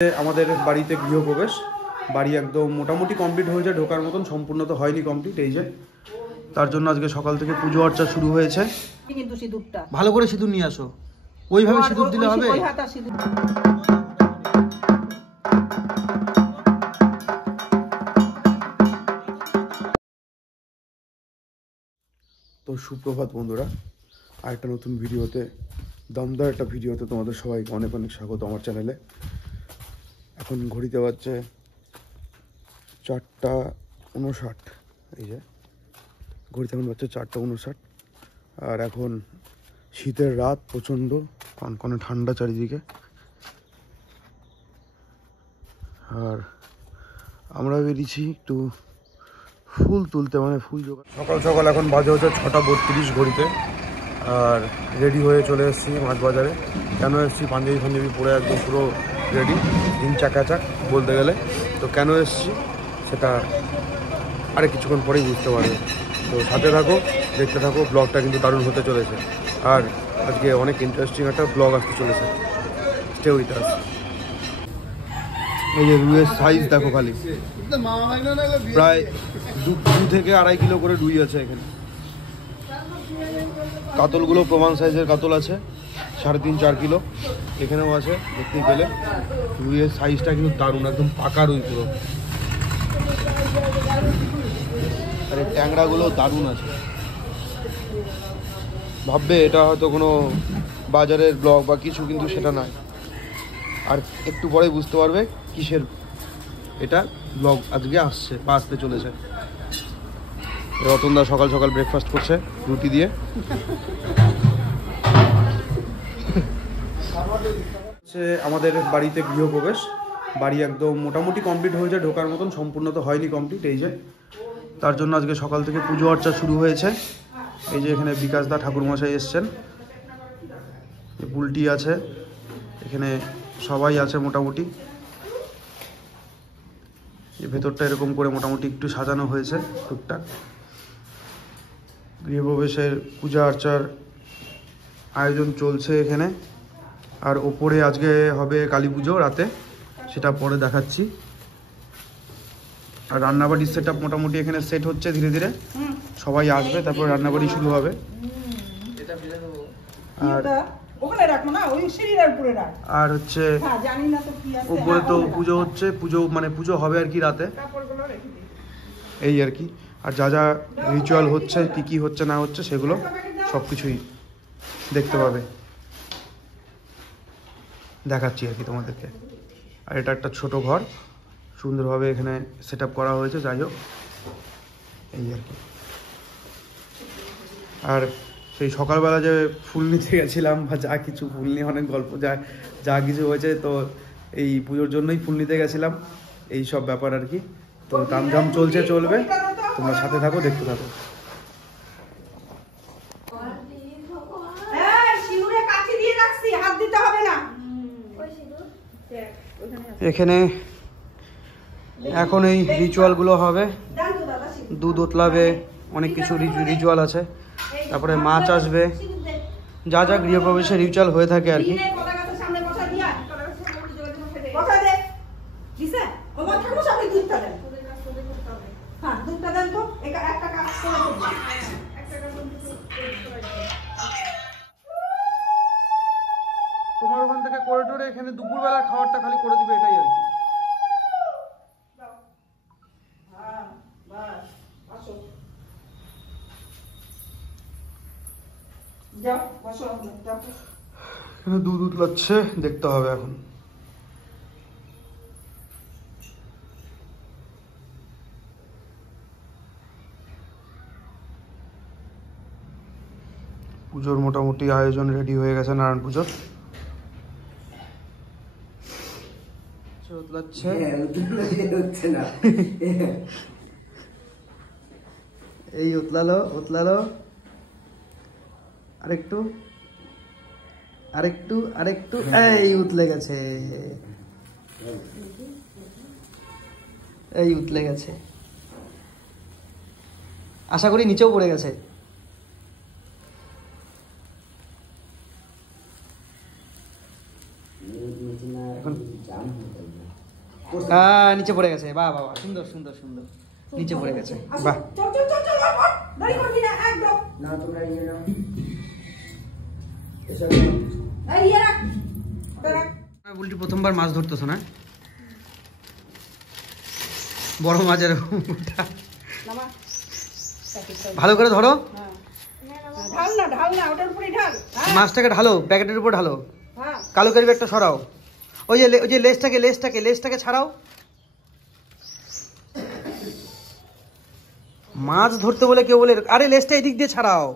আমাদের বাড়িতে গৃহপ্রবেশ, বাড়ি একদম মোটামুটি কমপ্লিট হয়েছে, ঢোকার মতন, সম্পূর্ণ তো হয়নি কমপ্লিট। এই যে তার জন্য আজকে সকাল থেকে পুজো অর্চা শুরু হয়েছে। কিন্তু সিঁদুরটা ভালো করে সিঁদুর নিয়ে আসো, ওইভাবে সিঁদুর দিলে হবে। তো সুপ্রভাত বন্ধুরা, আর একটা নতুন ভিডিওতে, দমদার একটা ভিডিওতে তোমাদের সবাইকে অনেক অনেক স্বাগত আমার চ্যানেলে। এখন ঘড়িতে বাজছে 4:59। এই যে ঘড়িতে এখন বাজছে 4:59, আর এখন শীতের রাত, প্রচণ্ড কনকনে ঠান্ডা চারিদিকে। আর আমরা বেরিয়েছি একটু ফুল তুলতে, মানে ফুল জোগাড়। সকাল সকাল এখন বাজে হচ্ছে 6:32 ঘড়িতে, আর রেডি হয়ে চলে এসেছি মাছ বাজারে। কেন এসেছি? পাঞ্জাবি পরে একদম পুরো রেডি, চাকাচাক বলতে গেলে। তো কেন এসেছি সেটা আরে কিছুক্ষণ পরেই বুঝতে পারবে। তো সাথে থাকো, দেখতে থাকো, ব্লগটা কিন্তু দারুণ হতে চলেছে। আর আজকে অনেক ইন্টারেস্টিং একটা ব্লগ আসতে চলেছে, স্টে উইথ আস। এই যে রুইয়ের সাইজ দেখো খালি, প্রায় 2 থেকে 2.5 কিলো করে রুই আছে এখানে। কাতলগুলো প্রমাণ সাইজের কাতল আছে, 3.5-4 কিলো এখানেও আছে, দেখতেই পেলে। রুইয়ের সাইজটা কিন্তু দারুণ, একদম পাকা রুই পুরো। আর এই ট্যাংরাগুলো দারুণ আছে। ভাববে এটা হয়তো কোনো বাজারের ব্লগ বা কিছু, কিন্তু সেটা নয়। আর একটু পরে বুঝতে পারবে কিসের এটা ব্লগ আজকে আসছে বা আসতে চলেছে। রতনদা সকাল সকাল ব্রেকফাস্ট করছে রুটি দিয়ে। আমাদের বাড়িতে গৃহপ্রবেশ, বাড়ি একদম মোটামুটি কমপ্লিট হয়েছে, ঢোকার মতন, সম্পূর্ণ তো হয়নি কমপ্লিট। এই যে তার জন্য আজকে সকাল থেকে পুজো অর্চা শুরু হয়েছে। এই যে এখানে বিকাশদা ঠাকুরমশাই এসছেন, বুলটি আছে এখানে, সবাই আছে মোটামুটি। ভেতরটা এরকম করে মোটামুটি একটু সাজানো হয়েছে টুকটাক। গৃহপ্রবেশের পূজা অর্চার আয়োজন চলছে এখানে। আর ওপরে আজকে হবে কালী পুজো রাতে, সেটা পরে দেখাচ্ছি। আর রান্নাবাড়ির সেট আপ মোটামুটি এখানে সেট হচ্ছে ধীরে ধীরে, সবাই আসবে, তারপর রান্নাবাড়ি শুরু হবে। আর হচ্ছে উপরে তো পুজো হচ্ছে, পুজো হবে আর কি রাতে, এই আর কি। আর যা যা রিচুয়াল হচ্ছে, কি হচ্ছে না হচ্ছে, সেগুলো সব কিছুই দেখতে পাবে, দেখাচ্ছি আর কি তোমাদেরকে। আর এটা একটা ছোট ঘর, সুন্দরভাবে এখানে সেট আপ করা হয়েছে, যাই হোক এই আর কি। আর সেই সকালবেলা যে ফুল নিতে গেছিলাম, বা যা কিছু ফুল নিয়ে অনেক গল্প যা কিছু হয়েছে, তো এই পুজোর জন্যই ফুল নিতে গেছিলাম, এই সব ব্যাপার আর কি। তো দামঝাম চলবে, তোমরা সাথে থাকো, দেখতে থাকো। এখানে এখন এই রিচুয়ালগুলো হবে, দুধ ওতলাবে, অনেক কিছু রিচুয়াল আছে, তারপরে মাছ আসবে, যা যা গৃহপ্রবেশে রিচুয়াল হয়ে থাকে আর কি। তোমার ওখান থেকে করে টোরে এখানে দুপুরবেলা খাবারটা খালি করে দিবে, এটাই আর কি। এখানে দুধ উতলাচ্ছে, দেখতে হবে এখন। পুজোর মোটামুটি আয়োজন রেডি হয়ে গেছে, নারায়ণ পুজোর উতলাচ্ছে। এই উতলালো, আরেকটু, এই উতলে গেছে, আশা করি নিচেও পড়ে গেছে। এখন হ্যাঁ নিচে পড়ে গেছে, বাহ বাহ সুন্দর সুন্দর সুন্দর, নিচে পড়ে গেছে, বাহ। বুলটি প্রথমবার মাছ ধরতেছ না? বড় মাছ এরকম ভালো করে ধরো, মাছটাকে ঢালো, প্যাকেটের উপর ঢালো, কালো ক্যারি ব্যাগটা সরাও, ওই যে লেজটাকে ছাড়াও। মাছ ধরতে বলে কেউ বলে আরে লেজটা এদিক দিয়ে ছাড়াও।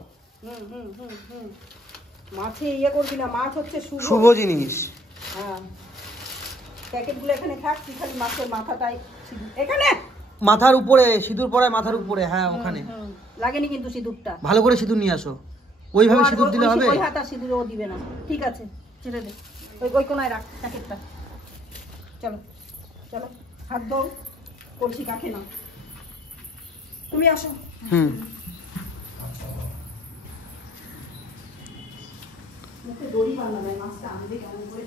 মাছে ইয়ে করবি না, মাছ হচ্ছে শুভ জিনিস। হ্যাঁ প্যাকেটগুলো এখানে থাকছি, খালি মাছের মাথাটাই এখানে মাথার উপরে সিঁদুর পরায়, মাথার উপরে, হ্যাঁ ওখানে লাগেনি কিন্তু সিঁদুরটা, ভালো করে সিঁদুর নিয়ে আসো, ওইভাবে সিঁদুর দিলে হবে। ওই হাতা সিঁদুর ও দিবে না, ঠিক আছে ছেড়ে দে, ওই কোনায় রাখ প্যাকেটটা। চলো চলো হাত দাও, কলসি কাকে না, তুমি আসো। মুখে দড়ি বাঁধা নাই, মাছটা আনবে কেমন করে,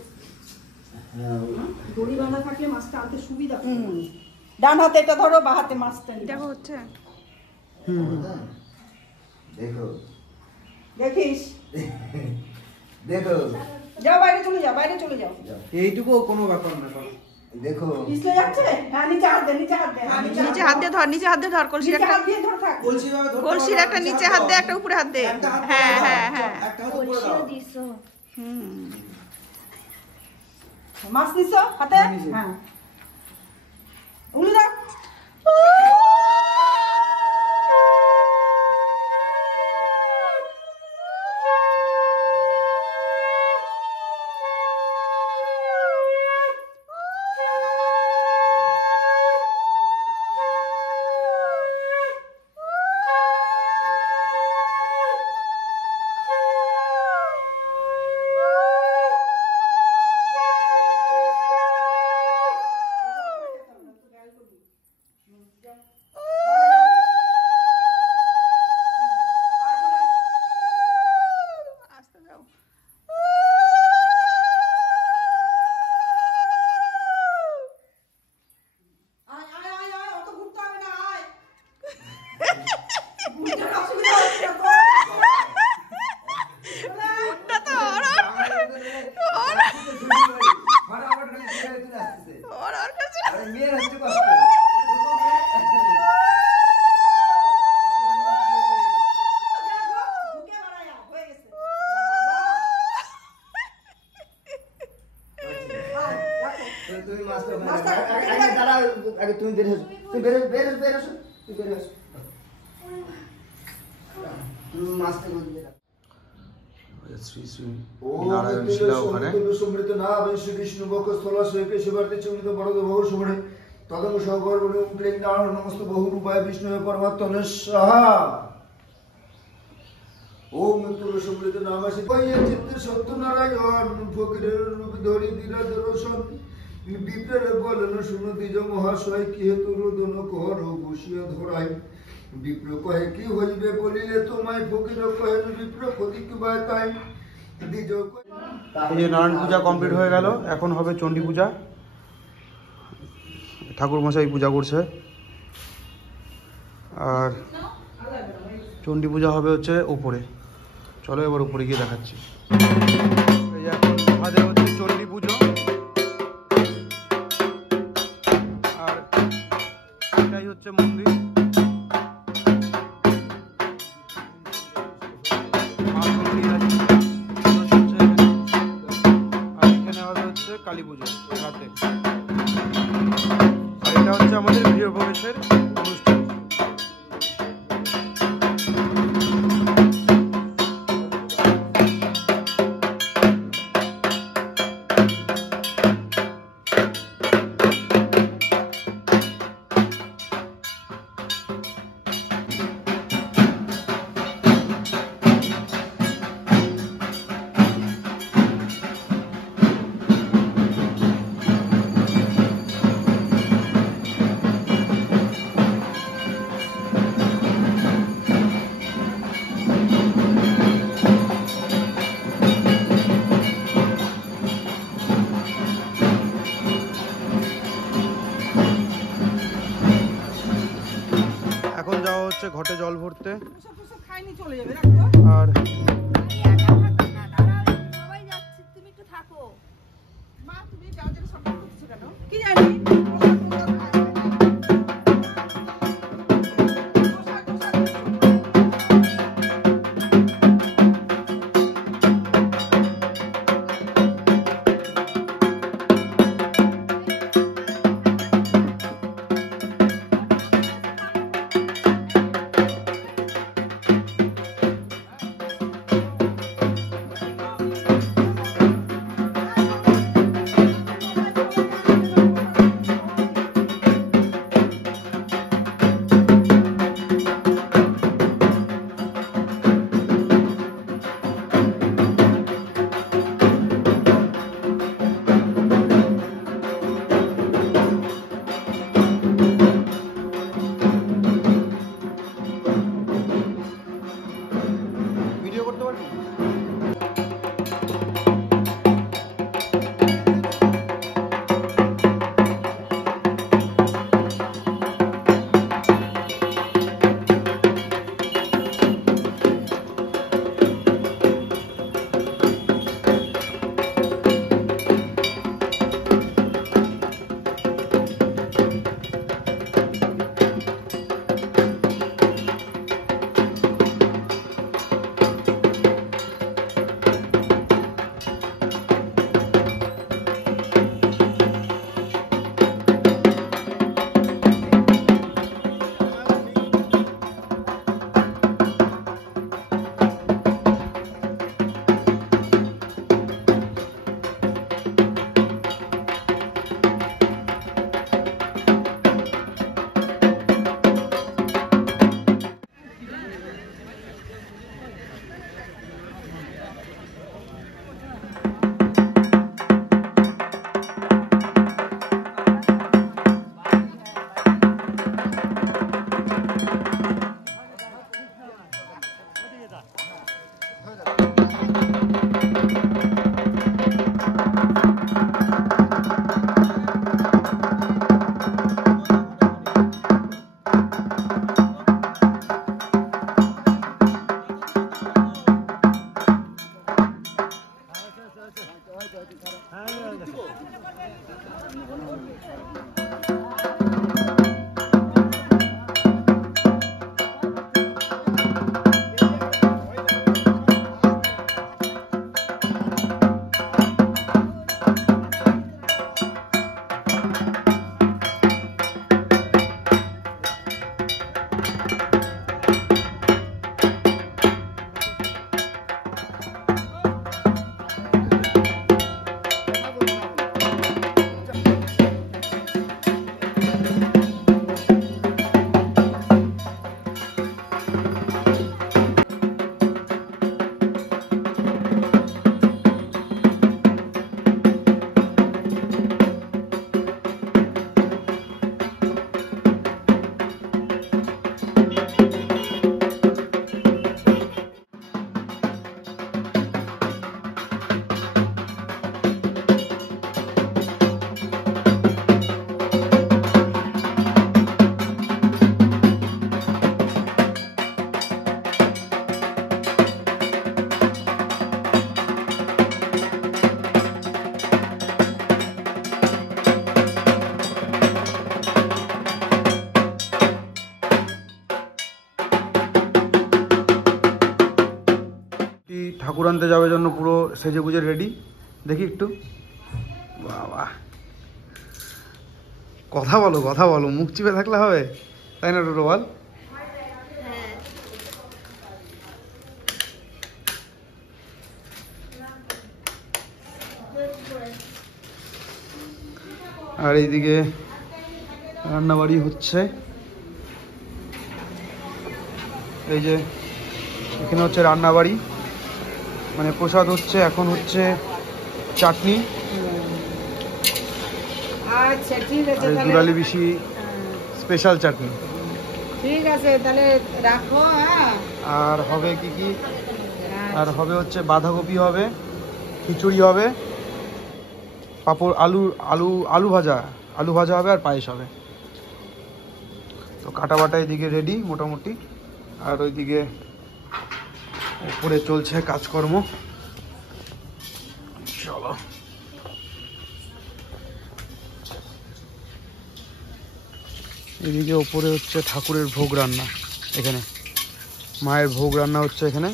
দড়ি বাঁধা থাকলে মাছটা আনতে সুবিধা। ডান হাতে এটা ধরো, বা হাতে মাছটা দেখো হচ্ছে। দেখো দেখিস, দেখো যাও বাইরে চলে যাও, বাইরে চলে যাও, এইটুকু কোনো ব্যাপার না। দেখো পিছলে যাচ্ছে, হ্যাঁ নিচে হাত দে, নিচে হাত দে, নিচে হাত দিয়ে ধর, নিচে হাত দিয়ে ধর, কলসির একটা, কলসির একটা নিচে হাত দে, একটা উপরে হাত দে, হ্যাঁ হ্যাঁ হ্যাঁ মাছ নিছো হাতে, হ্যাঁ উল্লু দাও। শ্রী শ্রী নারায়ণ শিলা ওখানে সমৃত না শ্রী বিষ্ণু বক্ষস্থল সৈকে শিবার্তে চন্দ্রিত বরদ বহু শুভে তদঙ্গ সহগর ক্লিং নারায়ণ নমস্ত বহু রূপায় বিষ্ণু পরমাত্মনে সাহা ওম তুল সমৃত নামাসি কইয়ে চিত্তে সত্যনারায়ণ ফকিরের রূপ ধরি বিরাজ রোশন বিপ্রের বলন শুনো দ্বিজ মহাশয় কি হেতু রোদন কর বসিয়া ধরাই বিপ্র কহে কি হইবে বলিলে তোমায় ফকির কহেন বিপ্র প্রতীক বায় তাই দ্বিজ। এই যে নারায়ণ পূজা কমপ্লিট হয়ে গেল, এখন হবে চণ্ডী পূজা, ঠাকুর মশাই পূজা করছে, আর চণ্ডী পূজা হবে হচ্ছে ওপরে। চলো এবার উপরে গিয়ে দেখাচ্ছি। এই এখন আমাদের হচ্ছে চণ্ডী পুজো, আর এটাই হচ্ছে মন্দির। আর এখানে হবে হচ্ছে কালী পুজো রাতে, আর এটা হচ্ছে আমাদের গৃহপ্রবেশের অনুষ্ঠান। হচ্ছে ঘটে জল ভরতে। খাইনি চলে যাবে রাখো। আর সবাই যাচ্ছে, তুমি একটু থাকো। মা তুমি যাওয়ার সম্মান করছো কেন? কি জানি ভিডিও করতে পারবি? ঠাকুর আনতে যাওয়ার জন্য পুরো সেজে গুজে রেডি। দেখি একটু, বাবা কথা বলো কথা বলো, মুখ চিপে থাকলে হবে, তাই না টোটো বল? আর এইদিকে রান্নাবাড়ি হচ্ছে, এই যে এখানে হচ্ছে রান্নাবাড়ি, মানে প্রসাদ হচ্ছে, এখন হচ্ছে চাটনি, আচ্ছা ঠিক আছে, আর দুরালি বিশি স্পেশাল চাটনি। ঠিক আছে তাহলে রাখো। হ্যাঁ, আর হবে কি কি, আর হবে হচ্ছে বাঁধাকপি হবে, খিচুড়ি হবে, পাঁপড়, আলু আলু আলু ভাজা, আলু ভাজা হবে, আর পায়েস হবে। তো কাটা বাটা এদিকে রেডি মোটামুটি। আর ওইদিকে উপরে চলছে কাজকর্ম। চলো এদিকে ওপরে হচ্ছে ঠাকুরের ভোগ রান্না, এখানে মায়ের ভোগ রান্না হচ্ছে এখানে।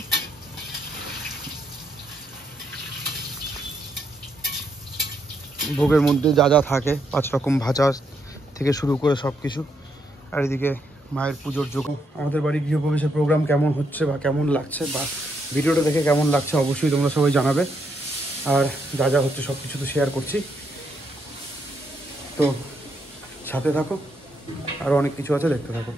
ভোগের মধ্যে যা যা থাকে 5 রকম ভাজা থেকে শুরু করে সব কিছু। আর এদিকে মায়ের পুজোর যোগ। আমাদের বাড়ি গৃহপ্রবেশের প্রোগ্রাম কেমন হচ্ছে বা কেমন লাগছে বা ভিডিওটা দেখে কেমন লাগছে অবশ্যই তোমরা সবাই জানাবে। আর যা যা হচ্ছে সব কিছু তো শেয়ার করছি, তো সাথে থাকো, আরও অনেক কিছু আছে দেখতে থাকো।